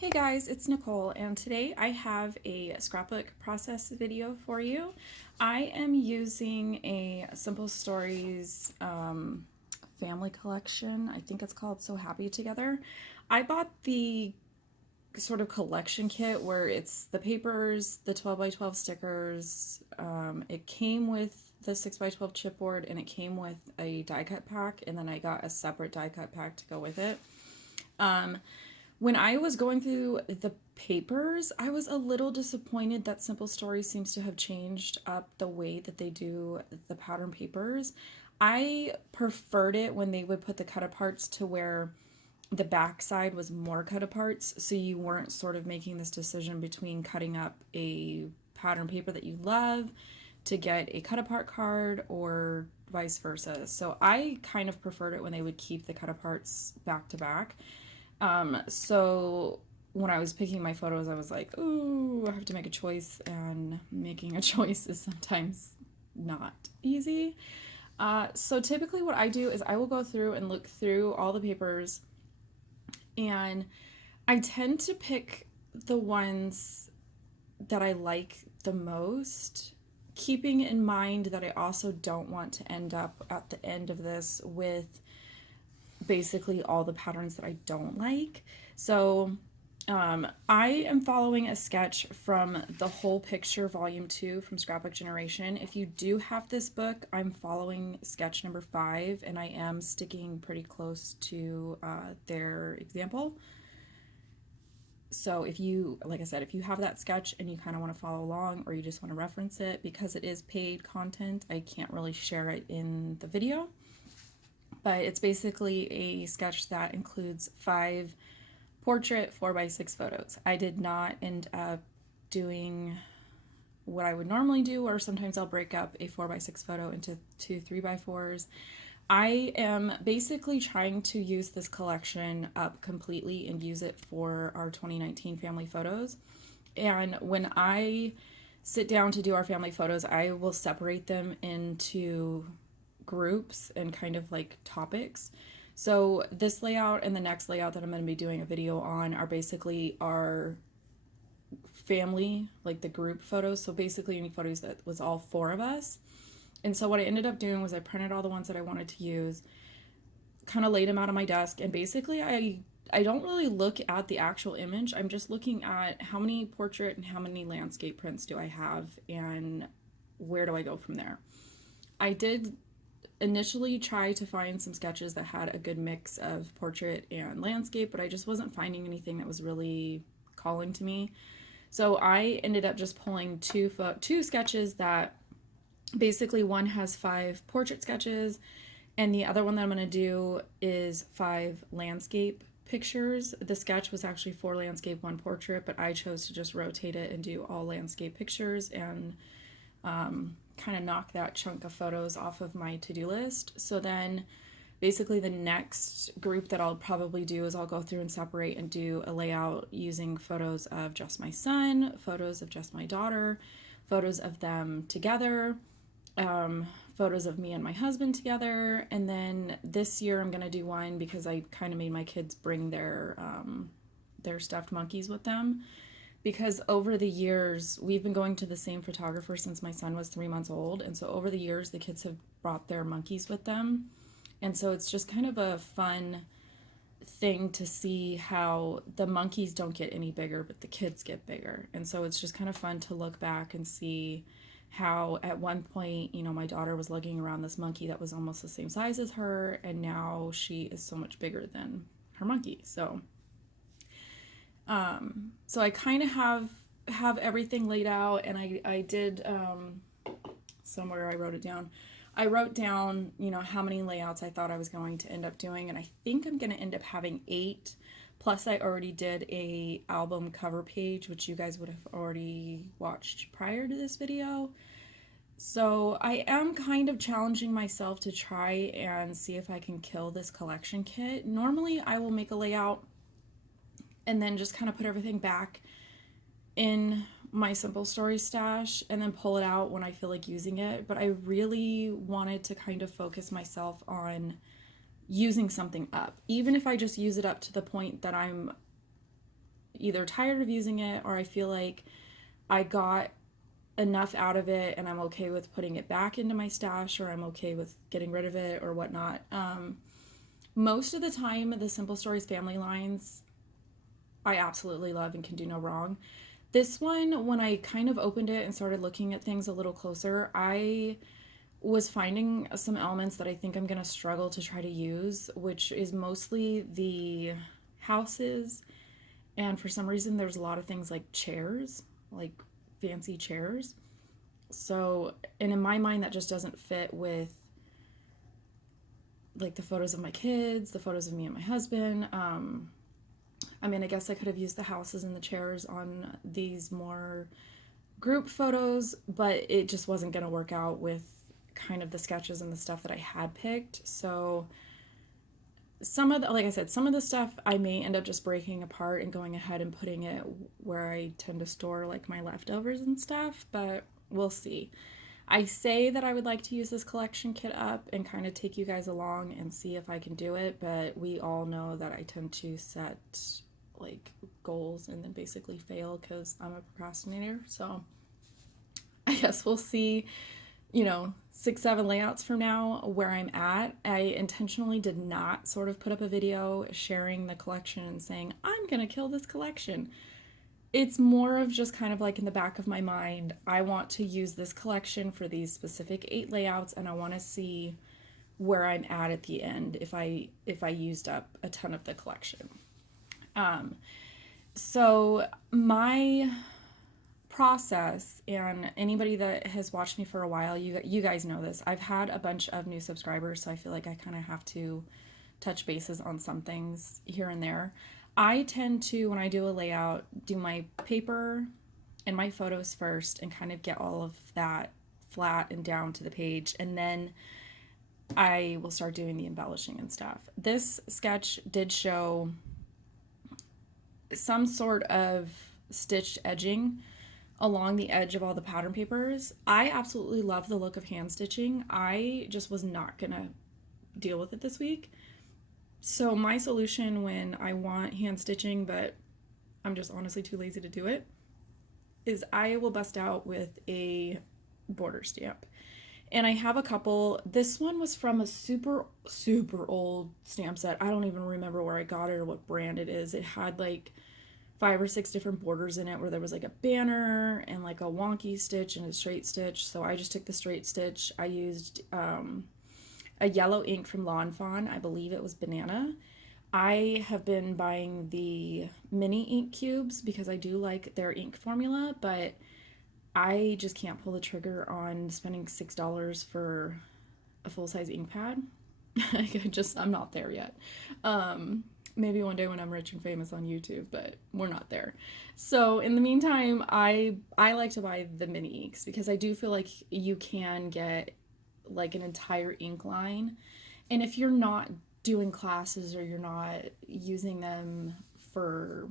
Hey guys, it's Nicole, and today I have a scrapbook process video for you. I am using a Simple Stories family collection. I think it's called So Happy Together. I bought the sort of collection kit where it's the papers, the 12 by 12 stickers. It came with the 6 by 12 chipboard, and it came with a die cut pack, and then I got a separate die cut pack to go with it. When I was going through the papers, I was a little disappointed that Simple Stories seems to have changed up the way that they do the pattern papers. I preferred it when they would put the cut aparts to where the back side was more cut aparts, so you weren't sort of making this decision between cutting up a pattern paper that you love to get a cut apart card or vice versa. So I kind of preferred it when they would keep the cut aparts back to back. So when I was picking my photos, I was like, ooh, I have to make a choice, and making a choice is sometimes not easy. So typically what I do is I will go through and look through all the papers, and I tend to pick the ones that I like the most, keeping in mind that I also don't want to end up at the end of this with basically all the patterns that I don't like. So I am following a sketch from the Whole Picture Volume 2 from Scrapbook Generation. If you do have this book, I'm following sketch number 5, and I am sticking pretty close to their example. So if you, like I said, if you have that sketch and you kind of want to follow along, or you just want to reference it, because it is paid content, I can't really share it in the video. But it's basically a sketch that includes 5 portrait 4x6 photos. I did not end up doing what I would normally do, or sometimes I'll break up a 4x6 photo into 2 3x4s. I am basically trying to use this collection up completely and use it for our 2019 family photos. And when I sit down to do our family photos, I will separate them into groups and kind of like topics. So this layout and the next layout that I'm going to be doing a video on are basically our family, like the group photos. So basically any photos that was all 4 of us. And so what I ended up doing was I printed all the ones that I wanted to use, kind of laid them out on my desk, and basically I don't really look at the actual image. I'm just looking at how many portrait and how many landscape prints do I have, and where do I go from there. I did initially try to find some sketches that had a good mix of portrait and landscape, but I just wasn't finding anything that was really calling to me. So I ended up just pulling two sketches that basically, one has 5 portrait sketches, and the other one that I'm going to do is 5 landscape pictures. The sketch was actually 4 landscape, 1 portrait, but I chose to just rotate it and do all landscape pictures, and kind of knock that chunk of photos off of my to-do list. So then basically the next group that I'll probably do is I'll go through and separate and do a layout using photos of just my son, photos of just my daughter, photos of them together, photos of me and my husband together. And then this year I'm going to do one because I kind of made my kids bring their stuffed monkeys with them. Because over the years, we've been going to the same photographer since my son was 3 months old. And so over the years, the kids have brought their monkeys with them. And so it's just kind of a fun thing to see how the monkeys don't get any bigger, but the kids get bigger. And so it's just kind of fun to look back and see how at one point, you know, my daughter was lugging around this monkey that was almost the same size as her, and now she is so much bigger than her monkey. So I kind of have everything laid out, and I did, somewhere I wrote it down. I wrote down, you know, how many layouts I thought I was going to end up doing, and I think I'm going to end up having 8. Plus I already did a album cover page, which you guys would have already watched prior to this video. So I am kind of challenging myself to try and see if I can kill this collection kit. Normally I will make a layout and then just kind of put everything back in my Simple Story stash and then pull it out when I feel like using it. But I really wanted to kind of focus myself on using something up. Even if I just use it up to the point that I'm either tired of using it, or I feel like I got enough out of it and I'm okay with putting it back into my stash, or I'm okay with getting rid of it or whatnot. Most of the time, the Simple Stories family lines I absolutely love and can do no wrong. This one, when I kind of opened it and started looking at things a little closer, I was finding some elements that I think I'm going to struggle to try to use, which is mostly the houses. And for some reason, there's a lot of things like chairs, like fancy chairs. So, and in my mind, that just doesn't fit with like the photos of my kids, the photos of me and my husband. I mean, I guess I could have used the houses and the chairs on these more group photos, but it just wasn't going to work out with kind of the sketches and the stuff that I had picked. So some of the, like I said, some of the stuff I may end up just breaking apart and going ahead and putting it where I tend to store like my leftovers and stuff, but we'll see. I say that I would like to use this collection kit up and kind of take you guys along and see if I can do it, but we all know that I tend to set like goals and then basically fail because I'm a procrastinator. So I guess we'll see, 6-7 layouts from now where I'm at. I intentionally did not sort of put up a video sharing the collection and saying, I'm gonna kill this collection. It's more of just kind of like in the back of my mind, I want to use this collection for these specific 8 layouts, and I want to see where I'm at the end if I used up a ton of the collection. So my process, and anybody that has watched me for a while, you guys know this. I've had a bunch of new subscribers, so I feel like I kind of have to touch bases on some things here and there. I tend to, when I do a layout, do my paper and my photos first and kind of get all of that flat and down to the page, and then I will start doing the embellishing and stuff. This sketch did show some sort of stitched edging along the edge of all the pattern papers. I absolutely love the look of hand stitching. I just was not gonna deal with it this week. So my solution when I want hand stitching, but I'm just honestly too lazy to do it, is I will bust out with a border stamp. And I have a couple. This one was from a super, super old stamp set. I don't even remember where I got it or what brand it is. It had like 5 or 6 different borders in it where there was like a banner and like a wonky stitch and a straight stitch. So I just took the straight stitch. I used a yellow ink from Lawn Fawn. I believe it was Banana. I have been buying the mini ink cubes because I do like their ink formula, but I just can't pull the trigger on spending $6 for a full-size ink pad. I'm not there yet. Maybe one day when I'm rich and famous on YouTube, but we're not there. So in the meantime, I like to buy the mini inks because I do feel like you can get like an entire ink line. And if you're not doing classes or you're not using them for,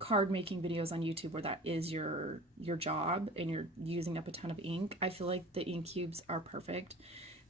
card making videos on YouTube where that is your job and you're using up a ton of ink, I feel like the ink cubes are perfect.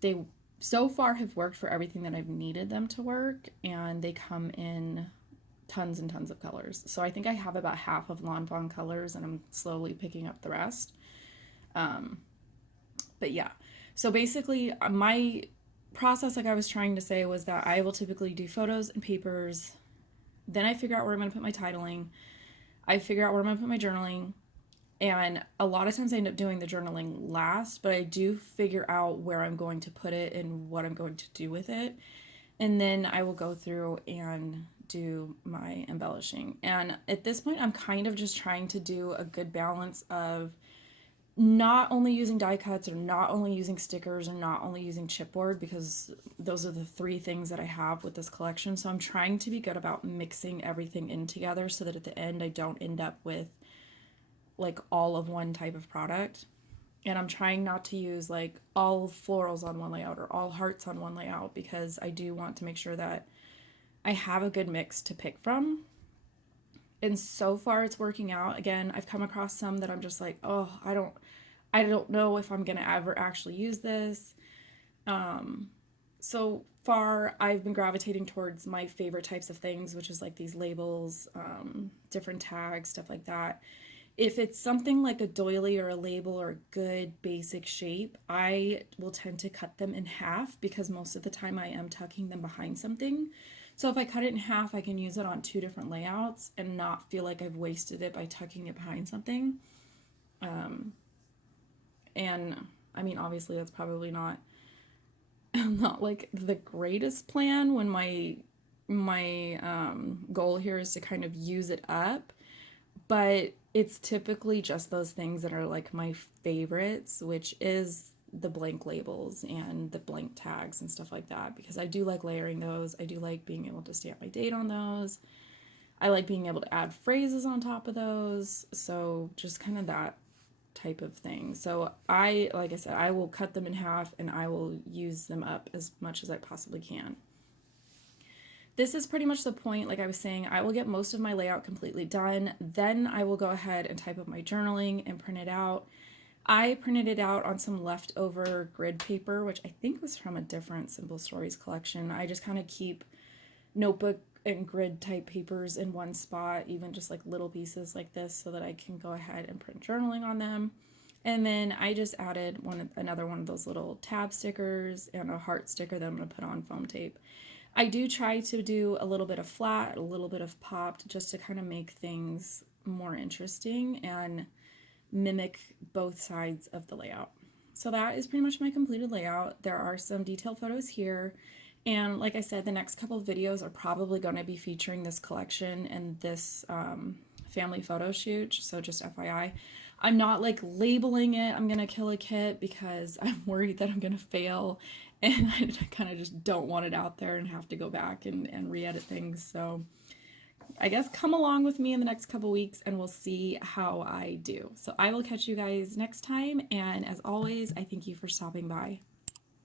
They so far have worked for everything that I've needed them to work, and they come in tons and tons of colors. So I think I have about half of Lawn Fawn colors and I'm slowly picking up the rest. But yeah, so basically my process, like I was trying to say, was that I will typically do photos and papers, then I figure out where I'm going to put my titling, I figure out where I'm going to put my journaling, and a lot of times I end up doing the journaling last, but I do figure out where I'm going to put it and what I'm going to do with it, and then I will go through and do my embellishing. And at this point, I'm kind of just trying to do a good balance of not only using die cuts or not only using stickers or not only using chipboard, because those are the 3 things that I have with this collection. So I'm trying to be good about mixing everything in together so that at the end I don't end up with like all of one type of product. And I'm trying not to use like all florals on one layout or all hearts on one layout, because I do want to make sure that I have a good mix to pick from. And so far it's working out. Again, I've come across some that I'm just like, oh, I don't know if I'm gonna ever actually use this. So far, I've been gravitating towards my favorite types of things, which is like these labels, different tags, stuff like that. If it's something like a doily or a label or a good basic shape, I will tend to cut them in half because most of the time I am tucking them behind something. So if I cut it in half, I can use it on 2 different layouts and not feel like I've wasted it by tucking it behind something. And I mean, obviously that's probably not like the greatest plan when my goal here is to kind of use it up, but it's typically just those things that are like my favorites, which is the blank labels and the blank tags and stuff like that, because I do like layering those. I do like being able to stamp my date on those. I like being able to add phrases on top of those. So just kind of that type of thing. So like I said, I will cut them in half and I will use them up as much as I possibly can. This is pretty much the point. Like I was saying, I will get most of my layout completely done. Then I will go ahead and type up my journaling and print it out. I printed it out on some leftover grid paper, which I think was from a different Simple Stories collection. I just kind of keep notebook and grid type papers in one spot, even just like little pieces like this, so that I can go ahead and print journaling on them. And then I just added another one of those little tab stickers and a heart sticker that I'm going to put on foam tape. I do try to do a little bit of flat, a little bit of popped, just to kind of make things more interesting and mimic both sides of the layout. So that is pretty much my completed layout. There are some detailed photos here. And like I said, the next couple of videos are probably going to be featuring this collection and this family photo shoot. So just FYI. I'm not like labeling it I'm gonna kill a kit because I'm worried that I'm gonna fail, and I kind of just don't want it out there and have to go back and re-edit things. So I guess come along with me in the next couple weeks and we'll see how I do. So I will catch you guys next time, and as always, I thank you for stopping by.